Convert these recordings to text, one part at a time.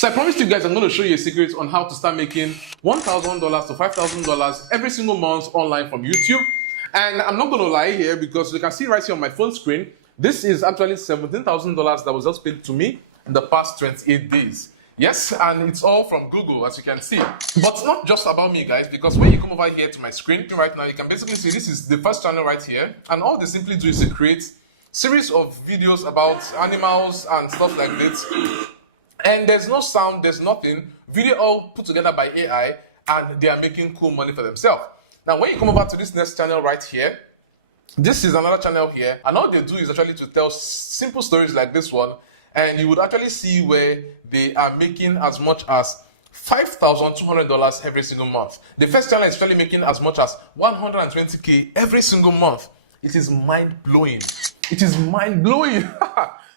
So I promised you guys I'm going to show you a secret on how to start making $1,000 to $5,000 every single month online from YouTube. And I'm not going to lie here, because you can see right here on my phone screen, this is actually $17,000 that was just paid to me in the past 28 days. Yes, and it's all from Google, as you can see. But it's not just about me, guys, because when you come over here to my screen right now, you can basically see this is the first channel right here. And all they simply do is to create series of videos about animals and stuff like this. And there's no sound, there's nothing. Video all put together by AI, and they are making cool money for themselves. Now, when you come over to this next channel right here, this is another channel here, and all they do is actually to tell simple stories like this one. And you would actually see where they are making as much as $5,200 every single month. The first channel is actually making as much as $120K every single month. It is mind-blowing. It is mind-blowing.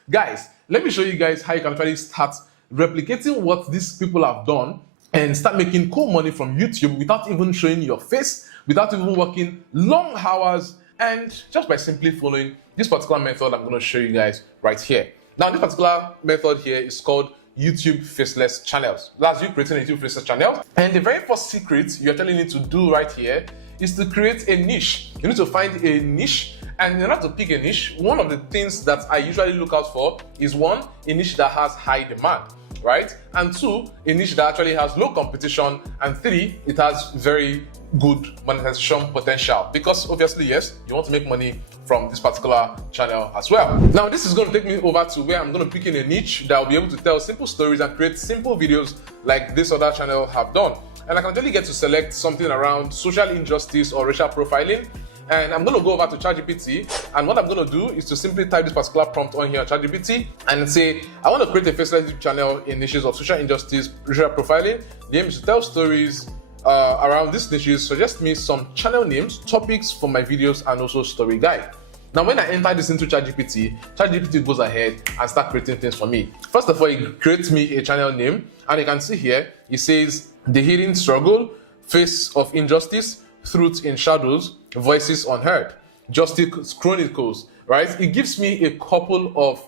Guys, let me show you guys how you can actually start replicating what these people have done and start making cool money from YouTube without even showing your face, without even working long hours, and just by simply following this particular method I'm going to show you guys right here. Now, this particular method here is called YouTube faceless channels. That's you creating a YouTube faceless channel. And the very first secret you actually need to do right here is to create a niche. You need to find a niche, and in order to pick a niche, one of the things that I usually look out for is one, a niche that has high demand, right? And two, a niche that actually has low competition, and three, it has very good monetization potential, because obviously, yes, you want to make money from this particular channel as well. Now, this is going to take me over to where I'm going to pick in a niche that will be able to tell simple stories and create simple videos like this other channel have done. And I can actually get to select something around social injustice or racial profiling. And I'm going to go over to ChatGPT, and what I'm going to do is to simply type this particular prompt on here on ChatGPT and say, I want to create a faceless YouTube channel in niches of social injustice, racial profiling. The aim is to tell stories around these niches. Suggest me some channel names, topics for my videos, and also story guide. Now, when I enter this into ChatGPT, ChatGPT goes ahead and start creating things for me. First of all, it creates me a channel name, and you can see here, it says, The Hidden Struggle, Face of Injustice, Truth in Shadows, Voices Unheard, Justice Chronicles, right? It gives me a couple of,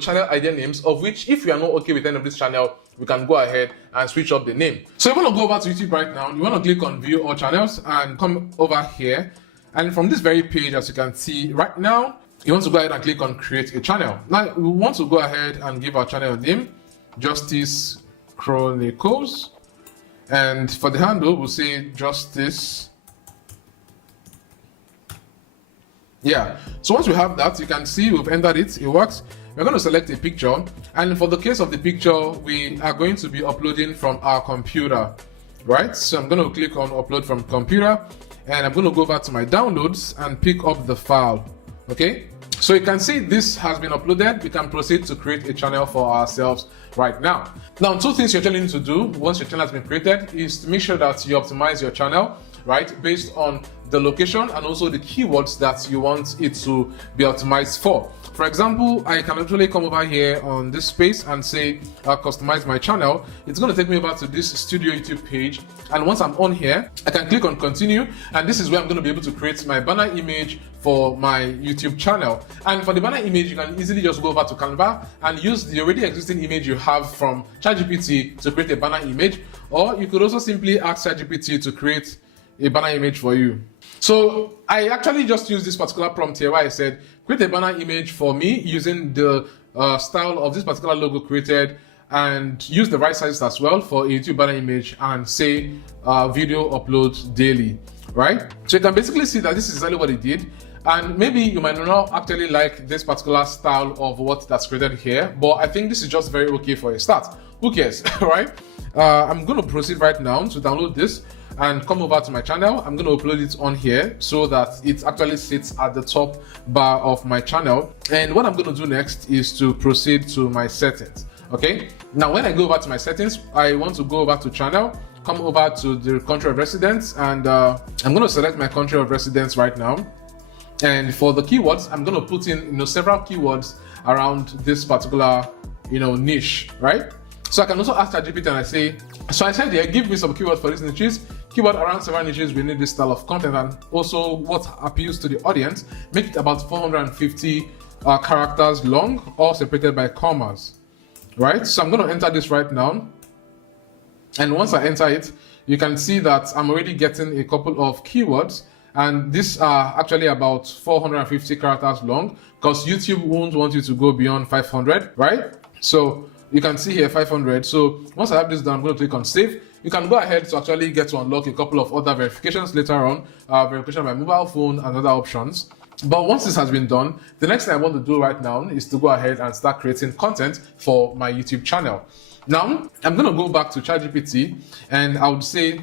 channel idea names, of which, if you are not okay with any of this channel, we can go ahead and switch up the name. So you want to go over to YouTube right now, you want to click on View All Channels and come over here. And from this very page, as you can see right now, you want to go ahead and click on Create a Channel. Now, we want to go ahead and give our channel a name, Justice Chronicles. And for the handle, we'll say Justice. Yeah, so once we have that, you can see we've entered it, it works. We're going to select a picture, and for the case of the picture, we are going to be uploading from our computer, right? So I'm going to click on Upload from Computer, and I'm going to go over to my downloads and pick up the file, okay? So you can see this has been uploaded. We can proceed to create a channel for ourselves right now. Now, two things you're actually need to do once your channel has been created is to make sure that you optimize your channel, right, based on the location and also the keywords that you want it to be optimized for. For example, I can actually come over here on this space and say customize my channel. It's going to take me over to this studio YouTube page, and once I'm on here, I can click on continue, and this is where I'm going to be able to create my banner image for my YouTube channel. And for the banner image, you can easily just go over to Canva and use the already existing image you have from ChatGPT to create a banner image, or you could also simply ask ChatGPT to create a banner image for you. So I actually just used this particular prompt here where I said create a banner image for me using the style of this particular logo created, and use the right sizes as well for a YouTube banner image, and say video uploads daily, right? So you can basically see that this is exactly what it did. And maybe you might not actually like this particular style of what that's created here, but I think this is just very okay for a start. Who cares, right? I'm going to proceed right now to download this and come over to my channel. I'm going to upload it on here so that it actually sits at the top bar of my channel. And what I'm going to do next is to proceed to my settings. Okay, now when I go over to my settings, I want to go over to channel, come over to the country of residence, and I'm going to select my country of residence right now. And for the keywords, I'm going to put in several keywords around this particular niche, right? So I can also ask ChatGPT and I say, so I said here, give me some keywords for these niches. Keyword around several niches, we need this style of content, and also what appeals to the audience. Make it about 450 characters long, all separated by commas. right? So I'm going to enter this right now. And once I enter it, you can see that I'm already getting a couple of keywords. And these are actually about 450 characters long, because YouTube won't want you to go beyond 500, right? So you can see here 500. So once I have this done, I'm going to click on save. You can go ahead to actually get to unlock a couple of other verifications later on, verification by mobile phone and other options. But once this has been done, the next thing I want to do right now is to go ahead and start creating content for my YouTube channel. Now, I'm going to go back to ChatGPT, and I would say,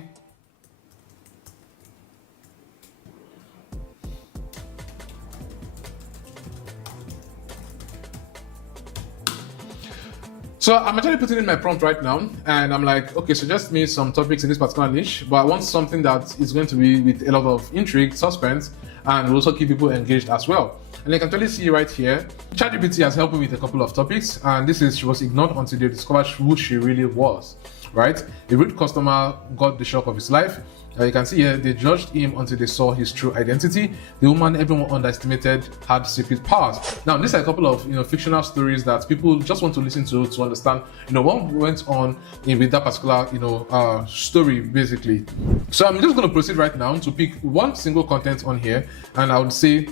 so I'm actually putting in my prompt right now, and I'm like, okay, suggest me some topics in this particular niche, but I want something that is going to be with a lot of intrigue, suspense, and will also keep people engaged as well. And you can actually see right here, ChatGPT has helped me with a couple of topics, and this is, she was ignored until they discovered who she really was, right? A rude customer got the shock of his life. You can see here, they judged him until they saw his true identity. The woman everyone underestimated had secret powers. Now, these are a couple of fictional stories that people just want to listen to understand what went on with that particular story basically. So I'm just going to proceed right now to pick one single content on here, and I would say,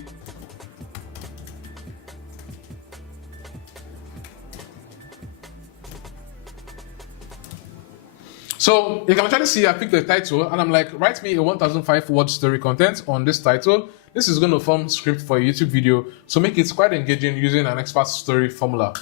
so you can actually see I picked the title, and I'm like, write me a 1005 word story content on this title. This is going to form script for a YouTube video, so make it quite engaging using an expert story formula.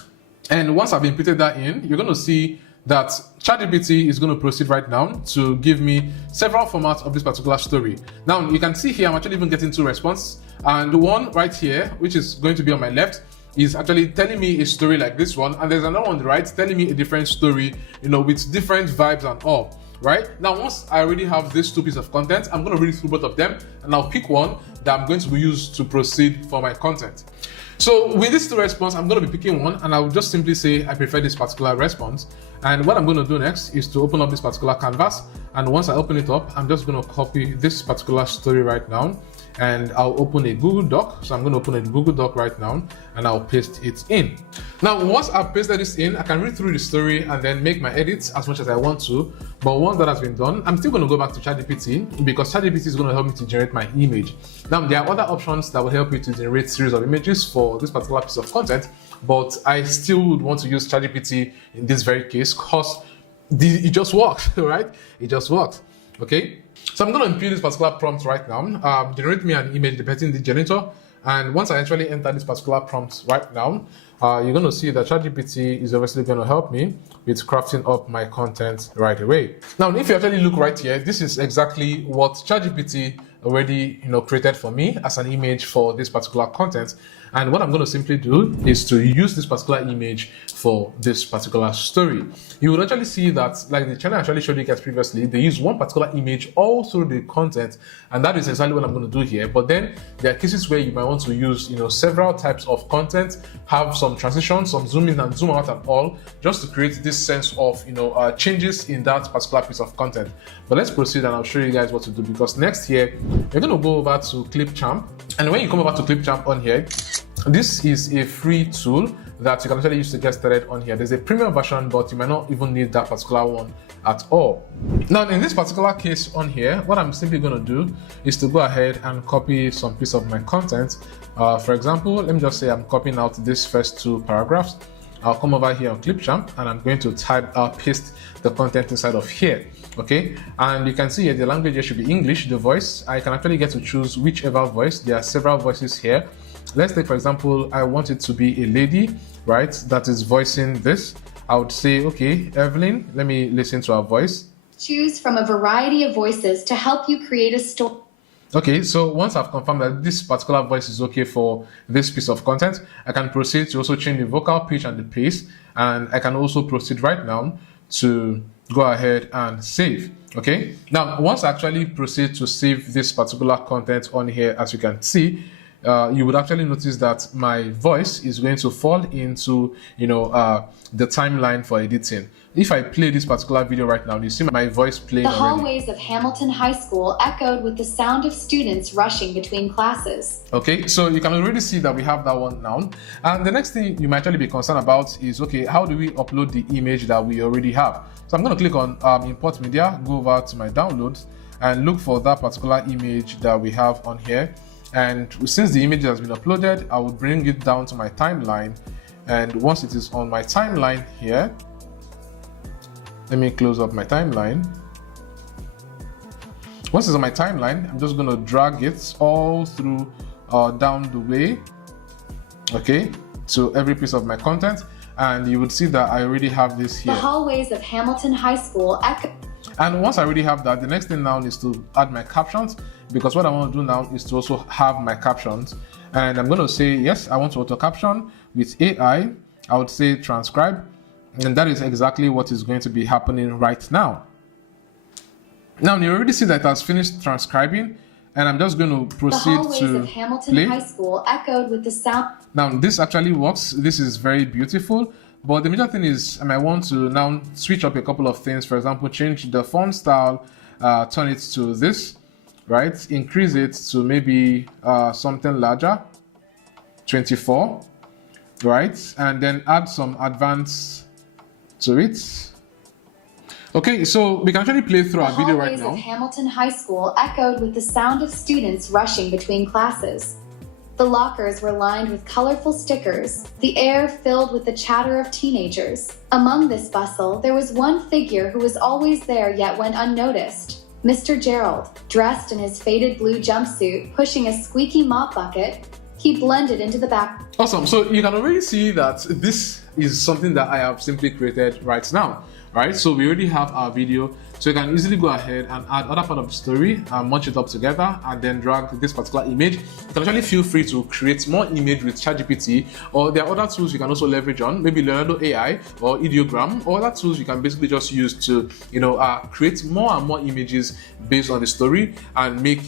And once I've inputted that in, you're going to see that ChatGPT is going to proceed right now to give me several formats of this particular story. Now you can see here I'm actually even getting two responses, and the one right here, which is going to be on my left, is actually telling me a story like this one, and there's another one on the right telling me a different story, with different vibes and all. Right now, once I already have these two pieces of content, I'm going to read through both of them, and I'll pick one that I'm going to use to proceed for my content. So with this two response, I'm going to be picking one, and I will just simply say I prefer this particular response. And what I'm going to do next is to open up this particular canvas, and once I open it up, I'm just going to copy this particular story right now, and I'll open a Google Doc. So I'm going to open a Google Doc right now, and I'll paste it in. Now, once I've pasted this in, I can read through the story and then make my edits as much as I want to. But once that has been done, I'm still going to go back to ChatGPT, because ChatGPT is going to help me to generate my image. Now, there are other options that will help you to generate series of images for this particular piece of content, but I still would want to use ChatGPT in this very case, because it just works, right? It just works. Okay, so I'm going to input this particular prompt right now. Generate me an image depicting the generator, and once I actually enter this particular prompt right now, you're going to see that ChatGPT is obviously going to help me with crafting up my content right away. Now, if you actually look right here, this is exactly what ChatGPT already created for me as an image for this particular content. And what I'm going to simply do is to use this particular image for this particular story. You will actually see that, like the channel I actually showed you guys previously, they use one particular image all through the content, and that is exactly what I'm going to do here. But then there are cases where you might want to use several types of content, have some transitions, some zoom in and zoom out and all, just to create this sense of changes in that particular piece of content. But let's proceed, and I'll show you guys what to do, because next here you're going to go over to Clipchamp, and when you come over to Clipchamp on here, this is a free tool that you can actually use to get started on here. There's a premium version, but you might not even need that particular one at all. Now, in this particular case on here, what I'm simply going to do is to go ahead and copy some piece of my content. For example, let me just say I'm copying out this first two paragraphs. I'll come over here on Clipchamp, and I'm going to paste the content inside of here. Okay, and you can see here the language here should be English. The voice, I can actually get to choose whichever voice. There are several voices here. Let's take, for example, I want it to be a lady, right, that is voicing this. I would say, okay, Evelyn, let me listen to her voice. Choose from a variety of voices to help you create a story. Okay, so once I've confirmed that this particular voice is okay for this piece of content, I can proceed to also change the vocal pitch and the pace, and I can also proceed right now to go ahead and save. Okay, now once I actually proceed to save this particular content on here, as you can see, you would actually notice that my voice is going to fall into, the timeline for editing. If I play this particular video right now, you see my voice playing The already. hallways of Hamilton High School echoed with the sound of students rushing between classes. Okay, so you can already see that we have that one now. And the next thing you might actually be concerned about is, okay, how do we upload the image that we already have? So I'm going to click on import media, go over to my downloads and look for that particular image that we have on here. And since the image has been uploaded, I will bring it down to my timeline. And once it is on my timeline here, let me close up my timeline. Once it's on my timeline, I'm just going to drag it all through down the way, okay, to every piece of my content. And you would see that I already have this here. The hallways of Hamilton High School echo. And once I already have that, the next thing now is to add my captions, because what I want to do now is to also have my captions. And I'm going to say, yes, I want to auto caption with AI. I would say transcribe. And that is exactly what is going to be happening right now. Now you already see that it has finished transcribing, and I'm just going to proceed The hallways to of Hamilton play. High School echoed with the sound. Now this actually works. This is very beautiful. But the major thing is I might want to now switch up a couple of things. For example, change the font style, turn it to this, right? Increase it to maybe something larger, 24, right? And then add some advance to it. Okay, so we can actually play through our video right The now. hallways of Hamilton High School echoed with the sound of students rushing between classes. The lockers were lined with colorful stickers, the air filled with the chatter of teenagers. Among this bustle, there was one figure who was always there yet went unnoticed. Mr. Gerald, dressed in his faded blue jumpsuit, pushing a squeaky mop bucket, he blended into the back. Awesome. So you can already see that this is something that I have simply created right now. Right, so we already have our video, so you can easily go ahead and add other part of the story and munch it up together and then drag this particular image. You can actually feel free to create more image with ChatGPT, or there are other tools you can also leverage on, maybe Leonardo AI or Ideogram, or other tools you can basically just use to create more and more images based on the story and make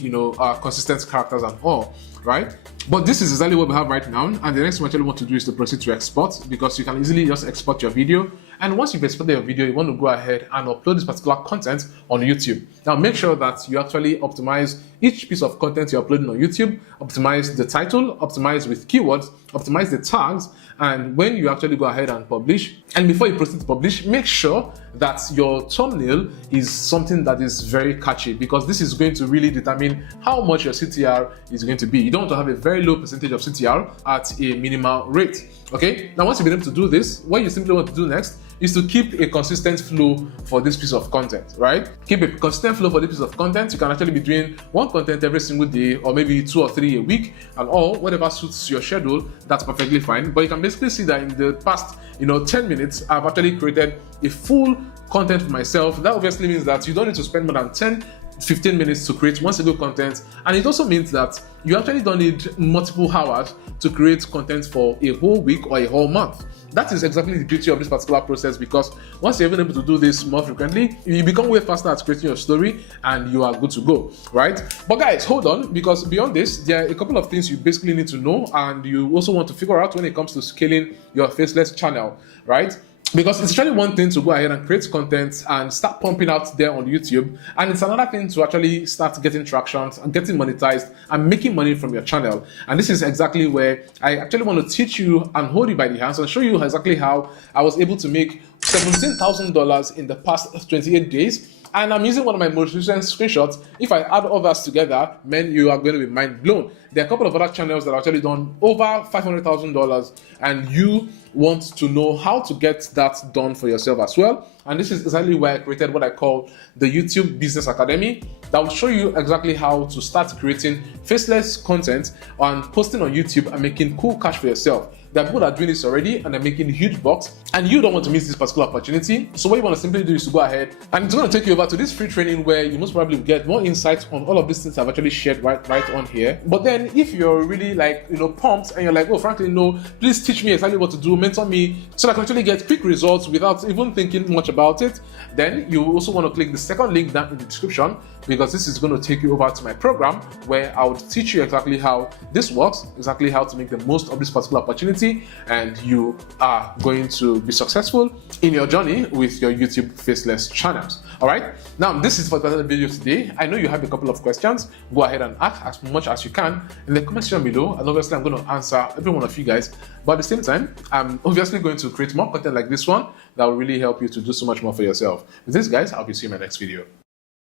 consistent characters and all. Right? But this is exactly what we have right now, and the next thing we actually want to do is to proceed to export, because you can easily just export your video, and once you've exported your video, you want to go ahead and upload this particular content on YouTube. Now make sure that you actually optimize each piece of content you're uploading on YouTube, optimize the title, optimize with keywords, optimize the tags, and when you actually go ahead and publish, and before you proceed to publish, make sure that your thumbnail is something that is very catchy, because this is going to really determine how much your CTR is going to be. You don't want to have a very low percentage of CTR at a minimal rate. Okay, now once you've been able to do this, what you simply want to do next is to keep a consistent flow for this piece of content, right? Keep a consistent flow for this piece of content. You can actually be doing one content every single day, or maybe 2 or 3 a week, and all whatever suits your schedule. That's perfectly fine. But you can basically see that in the past 10 minutes, I've actually created a full content for myself. That obviously means that you don't need to spend more than 15 minutes to create one single content, and it also means that you actually don't need multiple hours to create content for a whole week or a whole month. That is exactly the beauty of this particular process, because once you're even able to do this more frequently, you become way faster at creating your story and you are good to go, right? But guys, hold on, because beyond this, there are a couple of things you basically need to know, and you also want to figure out when it comes to scaling your faceless channel, right? Because it's actually one thing to go ahead and create content and start pumping out there on YouTube, and it's another thing to actually start getting traction and getting monetized and making money from your channel. And this is exactly where I actually want to teach you and hold you by the hands and show you exactly how I was able to make $17,000 in the past 28 days. And I'm using one of my most recent screenshots. If I add all that together, man, you are going to be mind blown. There are a couple of other channels that have actually done over $500,000, and you want to know how to get that done for yourself as well. And this is exactly why I created what I call the YouTube Business Academy, that will show you exactly how to start creating faceless content and posting on YouTube and making cool cash for yourself. There are people that are doing this already and they're making huge bucks, and you don't want to miss this particular opportunity. So what you want to simply do is to go ahead, and it's going to take you over to this free training where you most probably will get more insights on all of these things I've actually shared right on here. But then if you're really like, pumped and you're like, oh, frankly, no, please teach me exactly what to do, mentor me so that I can actually get quick results without even thinking much about it, then you also want to click the second link down in the description, because this is going to take you over to my program where I would teach you exactly how this works, exactly how to make the most of this particular opportunity, and you are going to be successful in your journey with your YouTube faceless channels. All right, now this is for the video today. I know you have a couple of questions. Go ahead and ask as much as you can in the comment section below, and obviously I'm going to answer every one of you guys. But at the same time, I'm obviously going to create more content like this one that will really help you to do so much more for yourself. With this, guys, I'll be seeing you in my next video.